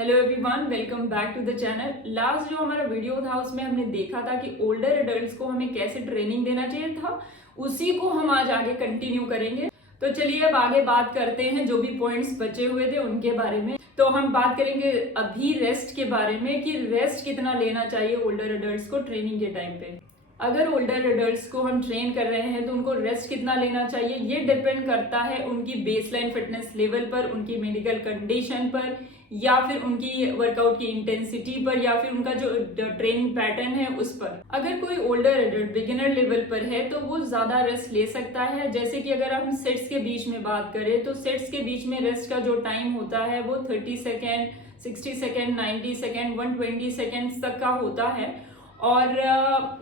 Hello everyone, welcome back to the channel. Last जो हमारा video था उसमें हमने देखा था कि ओल्डर एडल्ट्स को हमें कैसे ट्रेनिंग देना चाहिए था, उसी को हम आज आगे कंटिन्यू करेंगे। तो चलिए अब आगे बात करते हैं जो भी पॉइंट्स बचे हुए थे उनके बारे में। तो हम बात करेंगे अभी रेस्ट के बारे में कि रेस्ट कितना लेना चाहिए ओल्डर एडल्ट्स को ट्रेनिंग के टाइम पे। अगर ओल्डर एडल्ट्स को हम ट्रेन कर रहे हैं तो उनको रेस्ट कितना लेना चाहिए ये डिपेंड करता है उनकी बेसलाइन फिटनेस लेवल पर, उनकी मेडिकल कंडीशन पर, या फिर उनकी वर्कआउट की इंटेंसिटी पर, या फिर उनका जो ट्रेनिंग पैटर्न है उस पर। अगर कोई ओल्डर एडल्ट बिगिनर लेवल पर है तो वो ज्यादा रेस्ट ले सकता है। जैसे कि अगर हम सेट्स के बीच में बात करें तो सेट्स के बीच में रेस्ट का जो टाइम होता है वो 30 सेकेंड, 60 सेकेंड, 90 सेकेंड, 120 सेकेंड्स तक का होता है। और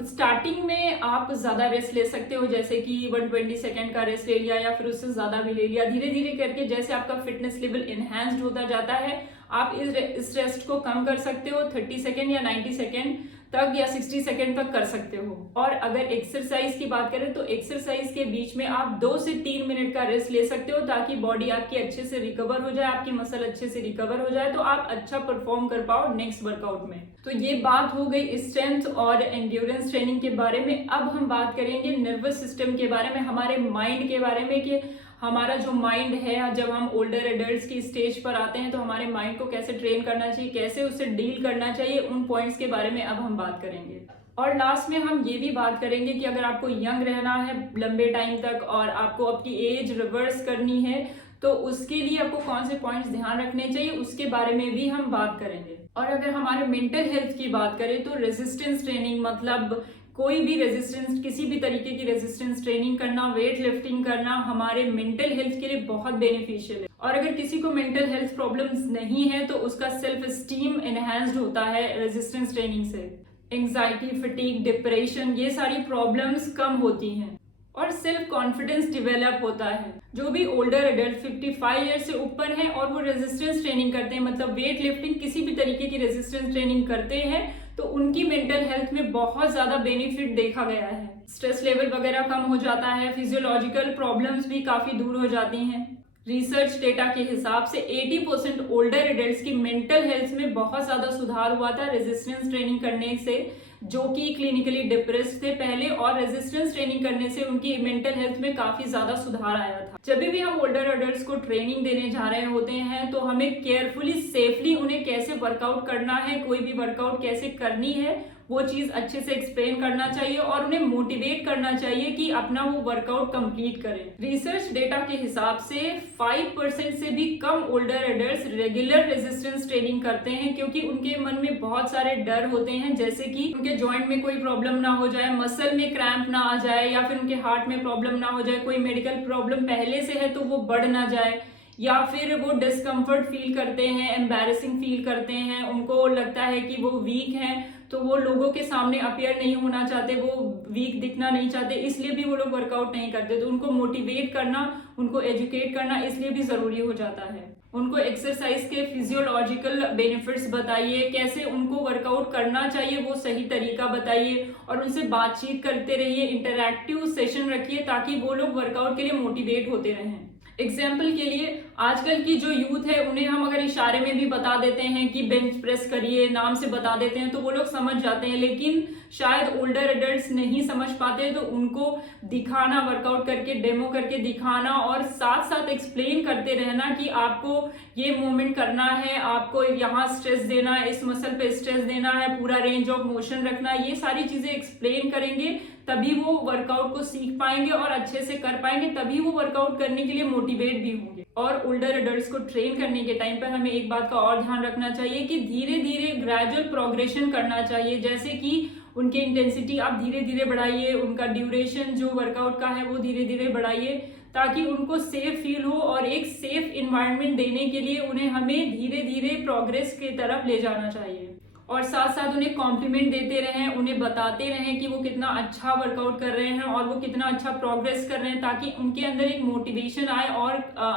स्टार्टिंग में आप ज़्यादा रेस्ट ले सकते हो, जैसे कि 120 सेकेंड का रेस्ट ले लिया या फिर उससे ज़्यादा भी ले लिया। धीरे धीरे करके जैसे आपका फिटनेस लेवल इनहैंस्ड होता जाता है आप इस रेस्ट को कम कर सकते हो, 30 सेकेंड या 90 सेकेंड तक या 60 सेकेंड तक कर सकते हो। और अगर एक्सरसाइज की बात करें तो एक्सरसाइज के बीच में आप 2 से 3 मिनट का रेस्ट ले सकते हो ताकि बॉडी आपकी अच्छे से रिकवर हो जाए, आपकी मसल अच्छे से रिकवर हो जाए तो आप अच्छा परफॉर्म कर पाओ नेक्स्ट वर्कआउट में। तो ये बात हो गई स्ट्रेंथ और एंड्योरेंस ट्रेनिंग के बारे में। अब हम बात करेंगे नर्वस सिस्टम के बारे में, हमारे माइंड के बारे में कि हमारा जो माइंड है जब हम ओल्डर एडल्ट्स की स्टेज पर आते हैं तो हमारे माइंड को कैसे ट्रेन करना चाहिए, कैसे उससे डील करना चाहिए, उन पॉइंट्स के बारे में अब हम बात करेंगे। और लास्ट में हम ये भी बात करेंगे कि अगर आपको यंग रहना है लंबे टाइम तक और आपको अपनी एज रिवर्स करनी है तो उसके लिए आपको कौन से पॉइंट्स ध्यान रखने चाहिए उसके बारे में भी हम बात करेंगे। और अगर हमारे मेंटल हेल्थ की बात करें तो रेजिस्टेंस ट्रेनिंग, मतलब कोई भी रेजिस्टेंस, किसी भी तरीके की रेजिस्टेंस ट्रेनिंग करना, वेट लिफ्टिंग करना हमारे मेंटल हेल्थ के लिए बहुत बेनिफिशियल है। और अगर किसी को मेंटल हेल्थ प्रॉब्लम्स नहीं है तो उसका सेल्फ एस्टीम एनहांस्ड होता है रेजिस्टेंस ट्रेनिंग से। एंजाइटी, फटीग, डिप्रेशन, ये सारी प्रॉब्लम्स कम होती हैं और सेल्फ कॉन्फिडेंस डेवलप होता है। जो भी ओल्डर एडल्ट 55 ईयर से ऊपर हैं और वो रेजिस्टेंस ट्रेनिंग करते हैं, मतलब वेट लिफ्टिंग किसी भी तरीके की रेजिस्टेंस ट्रेनिंग करते हैं, तो उनकी मेंटल हेल्थ में बहुत ज्यादा बेनिफिट देखा गया है। स्ट्रेस लेवल वगैरह कम हो जाता है, फिजियोलॉजिकल प्रॉब्लम्स भी काफी दूर हो जाती हैं। रिसर्च डेटा के हिसाब से 80% ओल्डर एडल्ट्स की मेंटल हेल्थ में बहुत ज्यादा सुधार हुआ था रेजिस्टेंस ट्रेनिंग करने से, जो कि क्लिनिकली डिप्रेस्ड थे पहले, और रेजिस्टेंस ट्रेनिंग करने से उनकी मेंटल हेल्थ में काफी ज्यादा सुधार आया था। जब भी हम ओल्डर एडल्ट्स को ट्रेनिंग देने जा रहे होते हैं तो हमें केयरफुली, सेफली उन्हें कैसे वर्कआउट करना है, कोई भी वर्कआउट कैसे करनी है वो चीज अच्छे से एक्सप्लेन करना चाहिए और उन्हें मोटिवेट करना चाहिए कि अपना वो वर्कआउट कंप्लीट करें। रिसर्च डेटा के हिसाब से 5% से भी कम older adults regular resistance training करते हैं, क्योंकि उनके मन में बहुत सारे डर होते हैं, जैसे कि उनके जॉइंट में कोई प्रॉब्लम ना हो जाए, मसल में क्रैम्प ना आ जाए, या फिर उनके हार्ट में प्रॉब्लम ना हो जाए, कोई मेडिकल प्रॉब्लम पहले से है तो वो बढ़ ना जाए, या फिर वो डिस्कम्फर्ट फील करते हैं, एम्बैरेसिंग फील करते हैं, उनको लगता है कि वो वीक हैं तो वो लोगों के सामने अपीयर नहीं होना चाहते, वो वीक दिखना नहीं चाहते, इसलिए भी वो लोग वर्कआउट नहीं करते। तो उनको मोटिवेट करना, उनको एजुकेट करना इसलिए भी जरूरी हो जाता है। उनको एक्सरसाइज के फिजियोलॉजिकल बेनिफिट्स बताइए, कैसे उनको वर्कआउट करना चाहिए वो सही तरीका बताइए, और उनसे बातचीत करते रहिए, इंटरैक्टिव सेशन रखिए ताकि वो लोग वर्कआउट के लिए मोटिवेट होते रहें। एग्जाम्पल के लिए आजकल की जो यूथ है उन्हें हम अगर इशारे में भी बता देते हैं कि बेंच प्रेस करिए, नाम से बता देते हैं तो वो लोग समझ जाते हैं, लेकिन शायद ओल्डर एडल्ट्स नहीं समझ पाते, तो उनको दिखाना, वर्कआउट करके डेमो करके दिखाना और साथ साथ एक्सप्लेन करते रहना कि आपको ये मूवमेंट करना है, आपको यहाँ स्ट्रेस देना है, इस मसल पे स्ट्रेस देना है, पूरा रेंज ऑफ मोशन रखना, ये सारी चीजें एक्सप्लेन करेंगे तभी वो वर्कआउट को सीख पाएंगे और अच्छे से कर पाएंगे, तभी वो वर्कआउट करने के लिए मोटिवेट भी होंगे। और ओल्डर एडल्ट्स को ट्रेन करने के टाइम पर हमें एक बात का और ध्यान रखना चाहिए कि धीरे धीरे ग्रेजुअल प्रोग्रेशन करना चाहिए, जैसे कि उनकी इंटेंसिटी आप धीरे धीरे बढ़ाइए, उनका ड्यूरेशन जो वर्कआउट का है वो धीरे धीरे बढ़ाइए ताकि उनको सेफ फील हो, और एक सेफ इन्वायरमेंट देने के लिए उन्हें हमें धीरे धीरे प्रोग्रेस की तरफ ले जाना चाहिए। और साथ साथ उन्हें कॉम्प्लीमेंट देते रहें, उन्हें बताते रहें कि वो कितना अच्छा वर्कआउट कर रहे हैं और वो कितना अच्छा प्रोग्रेस कर रहे हैं, ताकि उनके अंदर एक मोटिवेशन आए और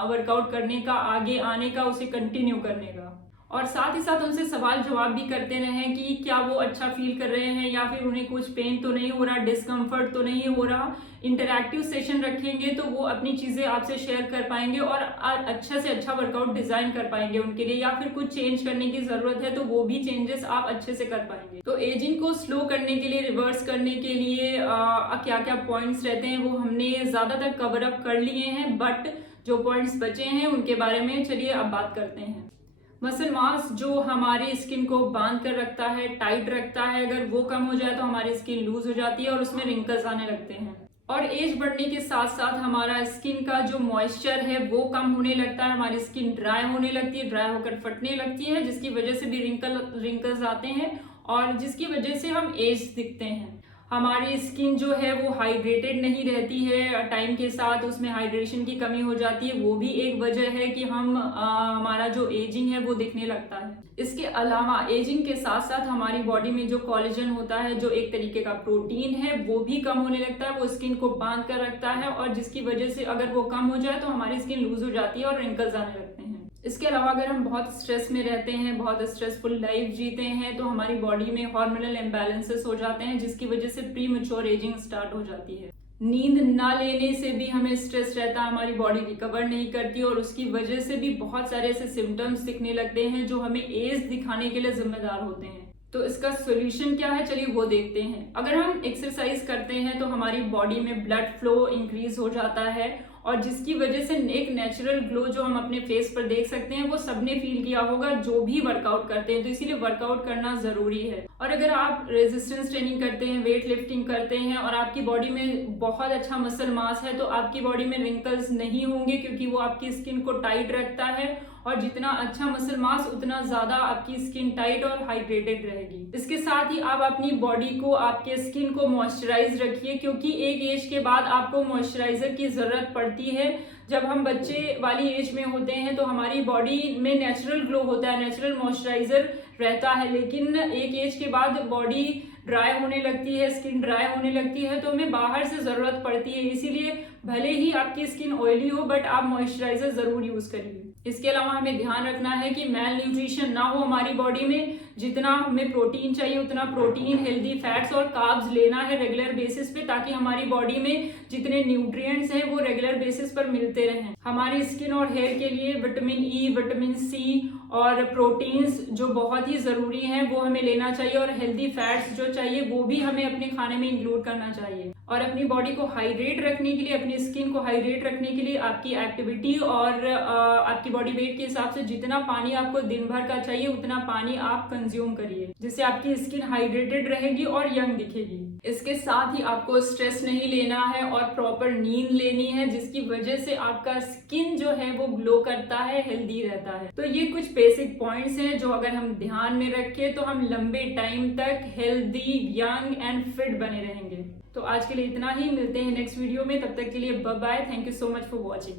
वर्कआउट करने का, आगे आने का, उसे कंटिन्यू करने का। और साथ ही साथ उनसे सवाल जवाब भी करते रहें कि क्या वो अच्छा फील कर रहे हैं या फिर उन्हें कुछ पेन तो नहीं हो रहा, डिस्कम्फर्ट तो नहीं हो रहा। इंटरैक्टिव सेशन रखेंगे तो वो अपनी चीजें आपसे शेयर कर पाएंगे और अच्छा से अच्छा वर्कआउट डिजाइन कर पाएंगे उनके लिए, या फिर कुछ चेंज करने की जरूरत है तो वो भी चेंजेस आप अच्छे से कर पाएंगे। तो एजिंग को स्लो करने के लिए, रिवर्स करने के लिए क्या क्या पॉइंट्स रहते हैं वो हमने ज्यादातर कवर अप कर लिए हैं, बट जो पॉइंट्स बचे हैं उनके बारे में चलिए अब बात करते हैं। मसल मास जो हमारी स्किन को बांध कर रखता है, टाइट रखता है, अगर वो कम हो जाए तो हमारी स्किन लूज हो जाती है और उसमें रिंकल्स आने लगते हैं। और एज बढ़ने के साथ साथ हमारा स्किन का जो मॉइस्चर है वो कम होने लगता है, हमारी स्किन ड्राई होने लगती है, ड्राई होकर फटने लगती है, जिसकी वजह से भी रिंकल्स आते हैं और जिसकी वजह से हम एज दिखते हैं। हमारी स्किन जो है वो हाइड्रेटेड नहीं रहती है, टाइम के साथ उसमें हाइड्रेशन की कमी हो जाती है, वो भी एक वजह है कि हमारा जो एजिंग है वो दिखने लगता है। इसके अलावा एजिंग के साथ साथ हमारी बॉडी में जो कोलेजन होता है, जो एक तरीके का प्रोटीन है, वो भी कम होने लगता है, वो स्किन को बांध कर रखता है और जिसकी वजह से अगर वो कम हो जाए तो हमारी स्किन लूज हो जाती है और रिंकल्स आने लगते हैं। इसके अलावा अगर हम बहुत स्ट्रेस में रहते हैं, बहुत स्ट्रेसफुल लाइफ जीते हैं तो हमारी बॉडी में हार्मोनल इम्बैलेंसेस हो जाते हैं, जिसकी वजह से प्री मैच्योर एजिंग स्टार्ट हो जाती है। नींद ना लेने से भी हमें स्ट्रेस रहता है, हमारी बॉडी रिकवर नहीं करती और उसकी वजह से भी बहुत सारे ऐसे सिम्टम्स दिखने लगते हैं जो हमें एज दिखाने के लिए जिम्मेदार होते हैं। तो इसका सोल्यूशन क्या है, चलिए वो देखते हैं। अगर हम एक्सरसाइज करते हैं तो हमारी बॉडी में ब्लड फ्लो इंक्रीज हो जाता है और जिसकी वजह से एक नेचुरल ग्लो जो हम अपने फेस पर देख सकते हैं वो सबने फील किया होगा जो भी वर्कआउट करते हैं, तो इसीलिए वर्कआउट करना जरूरी है। और अगर आप रेजिस्टेंस ट्रेनिंग करते हैं, वेट लिफ्टिंग करते हैं और आपकी बॉडी में बहुत अच्छा मसल मास है तो आपकी बॉडी में रिंकल्स नहीं होंगे, क्योंकि वो आपकी स्किन को टाइट रखता है और जितना अच्छा मसल मास उतना ज्यादा आपकी स्किन टाइट और हाइड्रेटेड रहेगी। इसके साथ ही आप अपनी बॉडी को, आपके स्किन को मॉइस्चराइज रखिए, क्योंकि एक एज के बाद आपको मॉइस्चराइजर की जरूरत पड़ती है। जब हम बच्चे वाली एज में होते हैं तो हमारी बॉडी में नेचुरल ग्लो होता है, नेचुरल मॉइस्चराइजर रहता है, लेकिन एक एज के बाद बॉडी ड्राई होने लगती है, स्किन ड्राई होने लगती है तो हमें बाहर से जरूरत पड़ती है। इसीलिए भले ही आपकी स्किन ऑयली हो बट आप मॉइस्चराइजर जरूर यूज करिए। इसके अलावा हमें ध्यान रखना है कि मैल न्यूट्रिशन ना हो हमारी बॉडी में, जितना हमें प्रोटीन चाहिए उतना प्रोटीन, हेल्दी फैट्स और कार्ब्स लेना है रेगुलर बेसिस पे, ताकि हमारी बॉडी में जितने न्यूट्रिएंट्स हैं वो रेगुलर बेसिस पर मिलते रहें। हमारी स्किन और हेयर के लिए विटामिन ई, विटामिन सी और प्रोटीन्स जो बहुत ही जरूरी हैं वो हमें लेना चाहिए और हेल्दी फैट्स जो चाहिए वो भी हमें अपने खाने में इंक्लूड करना चाहिए। और अपनी बॉडी को हाइड्रेट रखने के लिए, अपनी स्किन को हाइड्रेट रखने के लिए आपकी एक्टिविटी और आपकी बॉडी वेट के हिसाब से जितना पानी आपको दिन भर का चाहिए उतना पानी आप कंज्यूम करिए, जिससे आपकी स्किन हाइड्रेटेड रहेगी और यंग दिखेगी। इसके साथ ही आपको स्ट्रेस नहीं लेना है और प्रॉपर नींद लेनी है, जिसकी वजह से आपका स्किन जो है वो ग्लो करता है, हेल्दी रहता है। तो ये कुछ बेसिक पॉइंट्स हैं जो अगर हम ध्यान में रखें तो हम लंबे टाइम तक हेल्दी, यंग एंड फिट बने रहेंगे। तो आज के लिए इतना ही, मिलते हैं नेक्स्ट वीडियो में, तब तक के लिए bye bye. Thank you so much for watching.